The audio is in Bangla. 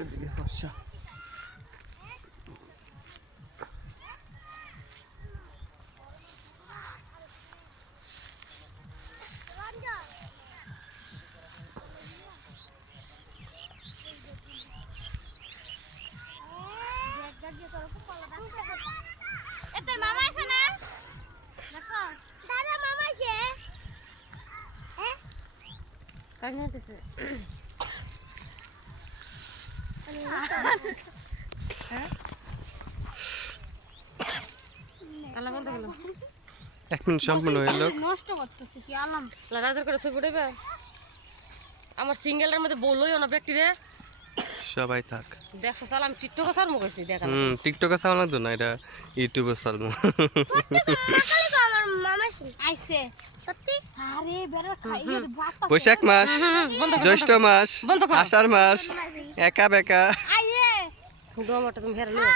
এদিকে ফর্সা। তোর মামা আছে না? দেখো দাদা মামা আছে। হ্যাঁ কাজ করতেছে। হ্যাঁ আলা বন্ধ করলাম। 1 মিনিট সম্পূর্ণ হইল। নষ্ট করতেছে কি আলাম রাজার করে ছবি উঠাইবে আমার সিঙ্গেলের মধ্যে বললোই না ব্যক্তি রে সবাই থাক। দেখছো চাল আমি টিকটকে সার মুখেছি দেখা টিকটকে চাও না তো না, এটা ইউটিউবে চালবো। আমার মামা আইছে সত্যি আরে বেড়া খাইয়ে বাপ বৈশাখ মাস, জ্যৈষ্ঠ মাস, আষাঢ় মাস, একা বেকা। আইয়ে ডোমাটা তুমি হেরানো